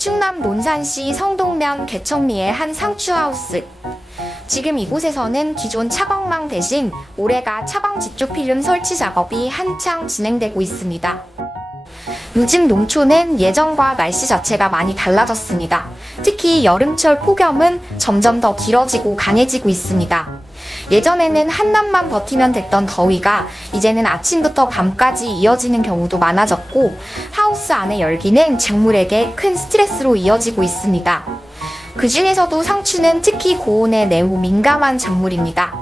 충남 논산시 성동면 개천리의 한 상추하우스. 지금 이곳에서는 기존 차광망 대신 올해가 차광 직조 필름 설치 작업이 한창 진행되고 있습니다. 요즘 농촌은 예전과 날씨 자체가 많이 달라졌습니다. 특히 여름철 폭염은 점점 더 길어지고 강해지고 있습니다. 예전에는 한낮만 버티면 됐던 더위가 이제는 아침부터 밤까지 이어지는 경우도 많아졌고, 하우스 안의 열기는 작물에게 큰 스트레스로 이어지고 있습니다. 그 중에서도 상추는 특히 고온에 매우 민감한 작물입니다.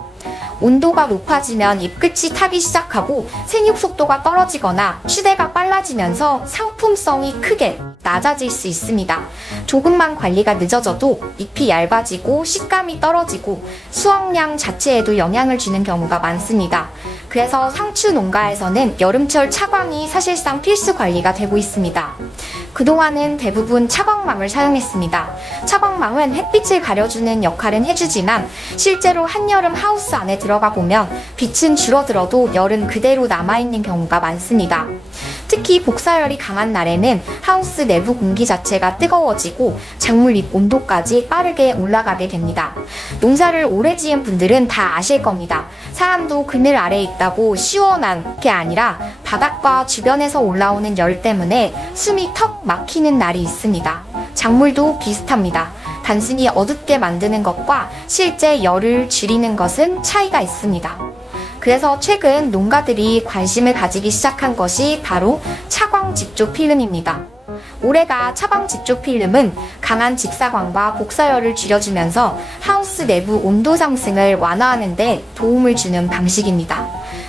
온도가 높아지면 잎끝이 타기 시작하고 생육 속도가 떨어지거나 추대가 빨라지면서 상품성이 크게 낮아질 수 있습니다. 조금만 관리가 늦어져도 잎이 얇아지고 식감이 떨어지고 수확량 자체에도 영향을 주는 경우가 많습니다. 그래서 상추 농가에서는 여름철 차광이 사실상 필수 관리가 되고 있습니다. 그동안은 대부분 차광망을 사용했습니다. 차광망은 햇빛을 가려주는 역할은 해주지만 실제로 한여름 하우스 안에 들어가 보면 빛은 줄어들어도 열은 그대로 남아있는 경우가 많습니다. 특히 복사열이 강한 날에는 하우스 내부 공기 자체가 뜨거워지고 작물잎 온도까지 빠르게 올라가게 됩니다. 농사를 오래 지은 분들은 다 아실 겁니다. 사람도 그늘 아래에 있다고 시원한 게 아니라 바닥과 주변에서 올라오는 열 때문에 숨이 턱 막히는 날이 있습니다. 작물도 비슷합니다. 단순히 어둡게 만드는 것과 실제 열을 줄이는 것은 차이가 있습니다. 그래서 최근 농가들이 관심을 가지기 시작한 것이 바로 차광 직조 필름입니다. 올해가 차광 직조 필름은 강한 직사광과 복사열을 줄여주면서 하우스 내부 온도 상승을 완화하는 데 도움을 주는 방식입니다.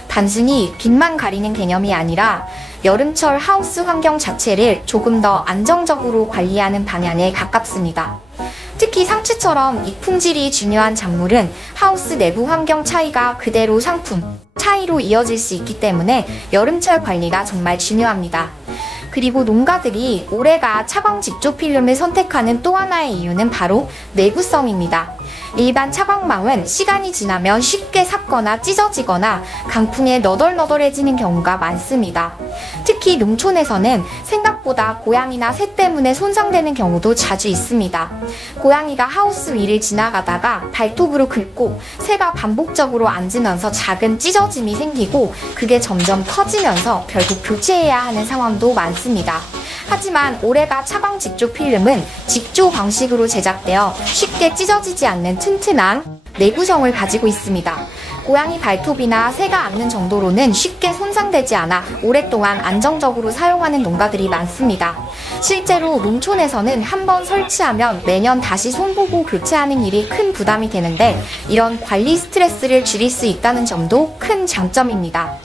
단순히 빛만 가리는 개념이 아니라 여름철 하우스 환경 자체를 조금 더 안정적으로 관리하는 방향에 가깝습니다. 특히 상추처럼 잎 품질이 중요한 작물은 하우스 내부 환경 차이가 그대로 상품 차이로 이어질 수 있기 때문에 여름철 관리가 정말 중요합니다. 그리고 농가들이 올해가 차광 직조 필름을 선택하는 또 하나의 이유는 바로 내구성입니다. 일반 차광망은 시간이 지나면 쉽게 삭거나 찢어지거나 강풍에 너덜너덜해지는 경우가 많습니다. 특히 농촌에서는 생각보다 고양이나 새 때문에 손상되는 경우도 자주 있습니다. 고양이가 하우스 위를 지나가다가 발톱으로 긁고 새가 반복적으로 앉으면서 작은 찢어짐이 생기고 그게 점점 커지면서 결국 교체해야 하는 상황도 많습니다. 하지만 올해가 차광 직조 필름은 직조 방식으로 제작되어 쉽게 찢어지지 않는 튼튼한 내구성을 가지고 있습니다. 고양이 발톱이나 새가 앉는 정도로는 쉽게 손상되지 않아 오랫동안 안정적으로 사용하는 농가들이 많습니다. 실제로 농촌에서는 한번 설치하면 매년 다시 손보고 교체하는 일이 큰 부담이 되는데 이런 관리 스트레스를 줄일 수 있다는 점도 큰 장점입니다.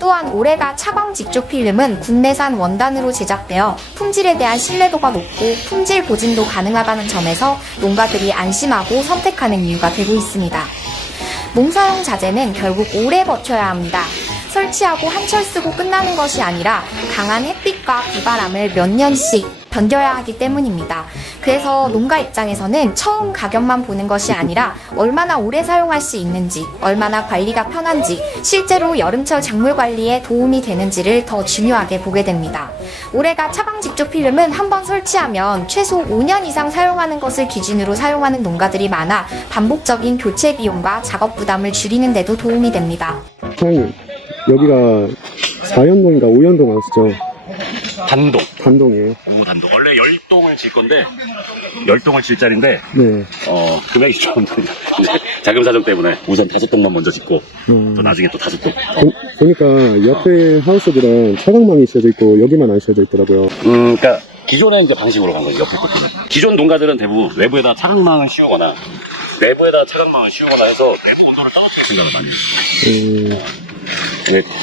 또한 올해가 차광 직조 필름은 국내산 원단으로 제작되어 품질에 대한 신뢰도가 높고 품질 보증도 가능하다는 점에서 농가들이 안심하고 선택하는 이유가 되고 있습니다. 농사용 자재는 결국 오래 버텨야 합니다. 설치하고 한철 쓰고 끝나는 것이 아니라 강한 햇빛과 비바람을 몇 년씩 견뎌야 하기 때문입니다. 그래서 농가 입장에서는 처음 가격만 보는 것이 아니라 얼마나 오래 사용할 수 있는지, 얼마나 관리가 편한지, 실제로 여름철 작물 관리에 도움이 되는지를 더 중요하게 보게 됩니다. 올해가 차광 직조 필름은 한번 설치하면 최소 5년 이상 사용하는 것을 기준으로 사용하는 농가들이 많아 반복적인 교체 비용과 작업 부담을 줄이는 데도 도움이 됩니다. 사장님, 여기가 4연동인가 5연동 하우스죠? 단동이에요. 단동. 원래 10동을 질 건데 10동을 질 자리인데 네. 금액이 좀 자금 사정 때문에 우선 5동만 먼저 짓고 또 나중에 또 5동. 보니까 옆에 하우스들은 차광망이 씌워져 있고 여기만 안 씌워져 있더라고요. 그러니까 기존의 이제 방식으로 간 거죠. 옆에 것들은. 기존 농가들은 대부분 외부에다 차광망을 씌우거나 내부에다 차광망을 씌우거나 해서 온도를 떨어뜨릴 생각을 많이 해요.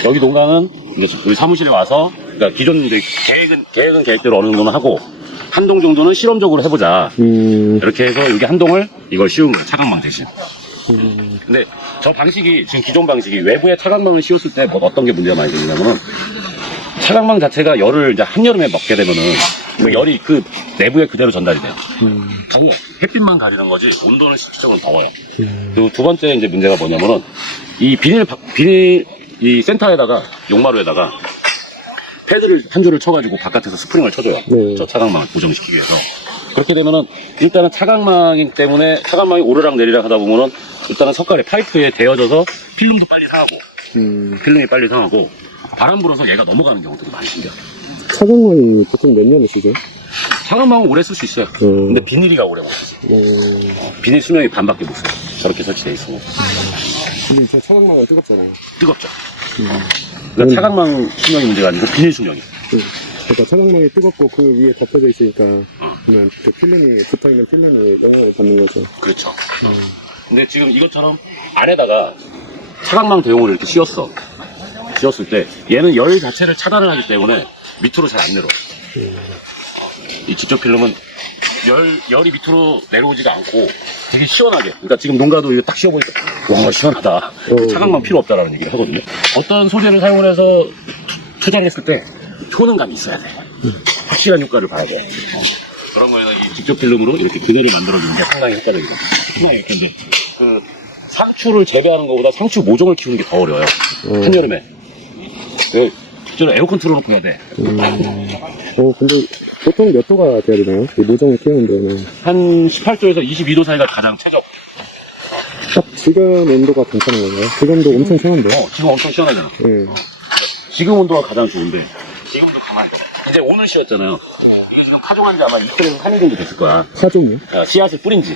여기 농가는 이제 우리 사무실에 와서 그러니까 기존 이제 계획은 계획대로 어느 정도는 하고 한 동 정도는 실험적으로 해보자. 이렇게 해서 여기 한 동을 이걸 씌운 거예요. 차광망 대신. 근데 저 방식이 지금 기존 방식이 외부에 차광망을 씌웠을 때 어떤 게 문제가 많이 되냐면은 차광망 자체가 열을 이제 한여름에 먹게 되면은 그 열이 그 내부에 그대로 전달이 돼요. 더워. 햇빛만 가리는 거지 온도는 실질적으로 더워요. 그리고 두 번째 이제 문제가 뭐냐면은 이 비닐 이 센터에다가 용마루에다가 패드를 한 줄을 쳐가지고 바깥에서 스프링을 쳐줘요. 네. 저 차광망을 고정시키기 위해서. 그렇게 되면은 일단은 차광망이기 때문에 차광망이 오르락 내리락 하다 보면은 일단은 석가래 파이프에 데워져서 필름도 빨리 상하고 필름이 빨리 상하고 바람 불어서 얘가 넘어가는 경우들이 많이 생겨요. 차광망이 보통 몇 년을 쓰죠? 차광망은 오래 쓸 수 있어요. 근데 비닐이가 오래 못 쓰죠. 비닐 수명이 반밖에 못 써요. 저렇게 설치되어 있으면. 근데 진짜 차광망은 뜨겁잖아요. 뜨겁죠. 그러니까 차광망 수명이 문제가 아니고 비닐 수명이. 그러니까 차광망이 뜨겁고 그 위에 덮여져 있으니까 그냥 그 필름이 붙어있는 필름이 영향을 받는 거죠. 그렇죠. 근데 지금 이것처럼 안에다가 차광망 대용을 이렇게 씌웠어. 씌웠을 때 얘는 열 자체를 차단을 하기 때문에 밑으로 잘 안 내려. 이 지쪽 필름은 열이 밑으로 내려오지가 않고 되게 시원하게. 그러니까 지금 농가도 이거 딱 씌워보니까 와 시원하다. 차광망 필요 없다라는 얘기를 하거든요. 어떤 소재를 사용을 해서 투자를 했을 때 효능감이 있어야 돼. 확실한 효과를 봐야 돼. 그런 거에는 이 직접 필름으로 이렇게 그대를 만들어주는 게 상당히 효과적이고. 상당히 효과인데 그 상추를 재배하는 것보다 상추 모종을 키우는 게 더 어려워요. 한여름에. 왜? 실제로 에어컨 틀어놓고 해야 돼. 근데 보통 몇 도가 돼야 되나요? 이 모종을 키우는 데는. 한 18도에서 22도 사이가 가장 최적. 딱 지금 온도가 괜찮은 건가요? 지금도 엄청 시원한데? 지금 엄청 시원하잖아. 네. 지금 온도가 가장 좋은데 지금도 가만히 있어. 이제 오늘 씨였잖아요. 이게 지금 파종한 지 아마 이틀에서 3일 정도 됐을 거야. 사종이요? 씨앗을 뿌린 지.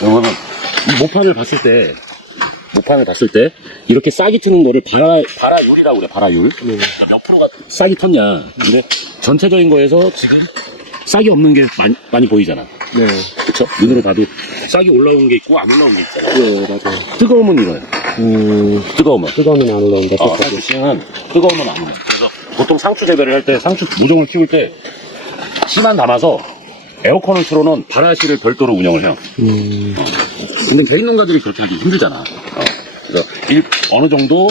그러면은 이 모판을 봤을 때 이렇게 싹이 트는 거를 발화율이라고 그래. 발화율. 그러니까 몇 프로가 싹이 텄냐. 근데 전체적인 거에서 지금 싹이 없는 게 많이 보이잖아. 네. 그쵸? 눈으로 봐도 싹이 올라오는 게 있고 안 올라오는 게 있잖아. 네, 맞아요. 뜨거우면 이거예요. 뜨거우면 뜨거우면 안 올라온다. 상추씨는 뜨거우면 안 올라. 그래서 보통 상추 재배를 할 때 상추 모종을 키울 때 씨만 담아서 에어컨을 틀어놓은 발화실을 별도로 운영을 해요. 근데 개인 농가들이 그렇게 하기 힘들잖아. 그래서 어느 정도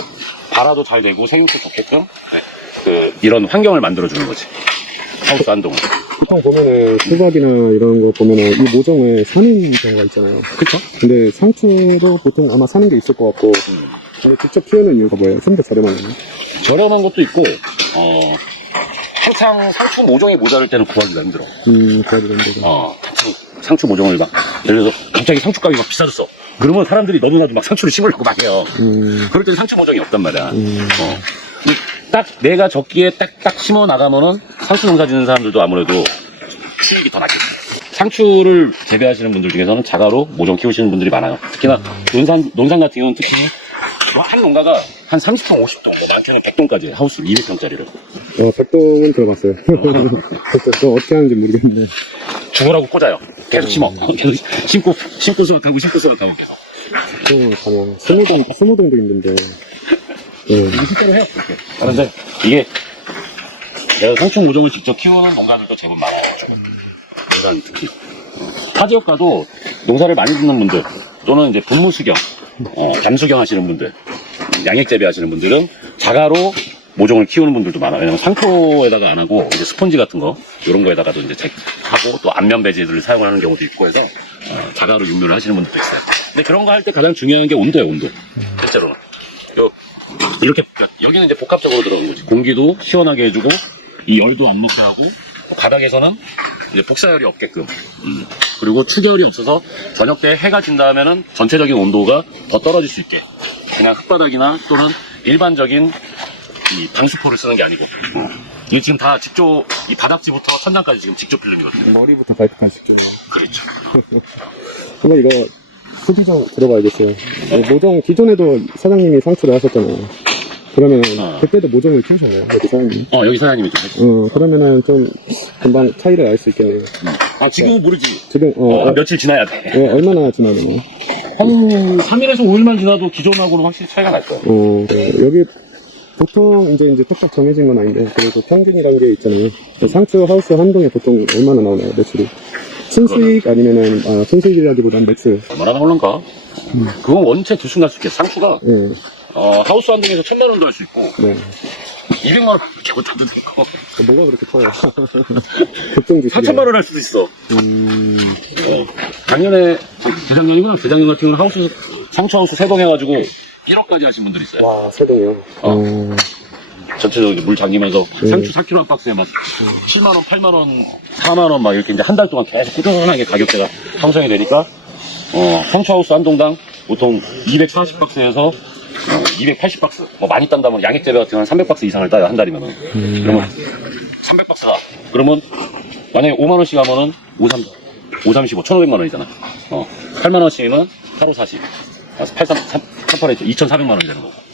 발화도 잘 되고 생육도 좋게끔 이런 환경을 만들어주는 거지. 하우스 한동안. 보통 보면은 수박이나 이런 거 보면은 이 모종을 사는 경우가 있잖아요. 그쵸? 근데 상추도 보통 아마 사는 게 있을 것 같고. 근데 직접 키우는 이유가 뭐예요? 좀 더 저렴하나요? 저렴한 것도 있고, 항상 상추 모종이 모자랄 때는 구하기가 힘들어. 구하기가 힘들어. 상추 모종을 막, 예를 들어서 갑자기 상추 값이 막 비싸졌어. 그러면 사람들이 너무나도 막 상추를 심으려고 막 해요. 그럴 때는 상추 모종이 없단 말이야. 근데 딱 내가 적기에 딱 심어 나가면은 상추 농사 짓는 사람들도 아무래도 수익이 더 낫겠죠. 상추를 재배하시는 분들 중에서는 자가로 모종 키우시는 분들이 많아요. 특히나 논산 같은 경우는 특히 한 농가가 한 30동, 50동, 많게는 100동까지 하우스 200평짜리를. 100동은 들어봤어요. 그거 어떻게 하는지 모르겠는데. 죽으라고 꽂아요. 계속 심어. 계속 심고 수확하고 심고 수확하고 계속. 가면 20동도 힘든데. 이게 실제로 해요. 그렇게. 그런데 이게 내가 상추 모종을 직접 키우는 농가들도 제법 많아요. 농산 특히. 타 지역 가도 농사를 많이 짓는 분들 또는 이제 분무수경, 감수경 하시는 분들, 양액 재배하시는 분들은 자가로 모종을 키우는 분들도 많아요. 왜냐면 상토에다가 안 하고 이제 스펀지 같은 거 이런 거에다가도 이제 하고 또 안면 배지들을 사용을 하는 경우도 있고 해서 자가로 육류를 하시는 분들도 있어요. 근데 그런 거 할 때 가장 중요한 게 온도예요. 온도. 실제로는 이렇게 여기는 이제 복합적으로 들어가는 거지. 공기도 시원하게 해주고 이 열도 안 먹게 하고 바닥에서는 이제 복사열이 없게끔 그리고 추계열이 없어서 저녁 때 해가 진 다음에는 전체적인 온도가 더 떨어질 수 있게 그냥 흙바닥이나 또는 일반적인 이 방수포를 쓰는 게 아니고 이게 지금 다 직조 이 바닥지부터 천장까지 지금 직조 필름이거든요. 머리부터 발끝까지 직접. 그렇죠. 한번 이거 후기 좀 들어봐야겠어요. 모종 기존에도 사장님이 상추를 하셨잖아요. 그러면 그때도 모종을 키우셨나요? 여기 사장님? 여기 사장님이 좀 했죠. 그러면은 좀 금방 차이를 알 수 있겠네요. 지금은 모르지. 지금 며칠 지나야 돼. 얼마나 지나나요? 한 3일에서 5일만 지나도 기존하고는 확실히 차이가 날 거예요. 여기 보통 이제 톡톡 정해진 건 아닌데 그래도 평균이라는 게 있잖아요. 상추 하우스 한 동에 보통 얼마나 나오나요? 매출이? 순수익 아니면은 순수익이라기보단 매출. 얼마나 나올란가? 그건 원체 들쑥날쑥해. 상추가 하우스 한 동에서 1,000만 원도 할 수 있고 200만 원 이렇게 못해도 되고 뭐가 그렇게 커요? 보통 4,000만 원 할 수도 있어. 작년에 재작년이구나. 재작년 같은 경우는 상추 하우스 3동 해가지고 1억까지 하신 분들이 있어요. 와, 3동이요? 전체적으로 이제 물 잠기면서 상추 4kg 한 박스에 막 7만원, 8만원, 4만원 막 이렇게 이제 한 달 동안 계속 꾸준하게 가격대가 형성이 되니까, 상추 하우스 한 동당 보통 240박스에서 280박스, 뭐 많이 딴다면 양액재배 같은 건 300박스 이상을 따요, 한 달이면은. 그러면 300박스다. 그러면 만약에 5만원씩 하면은 535, 1,500만원이잖아. 8만원씩이면 8호 40. 8, 3, 8, 8, 2,400만원이 되는 거고.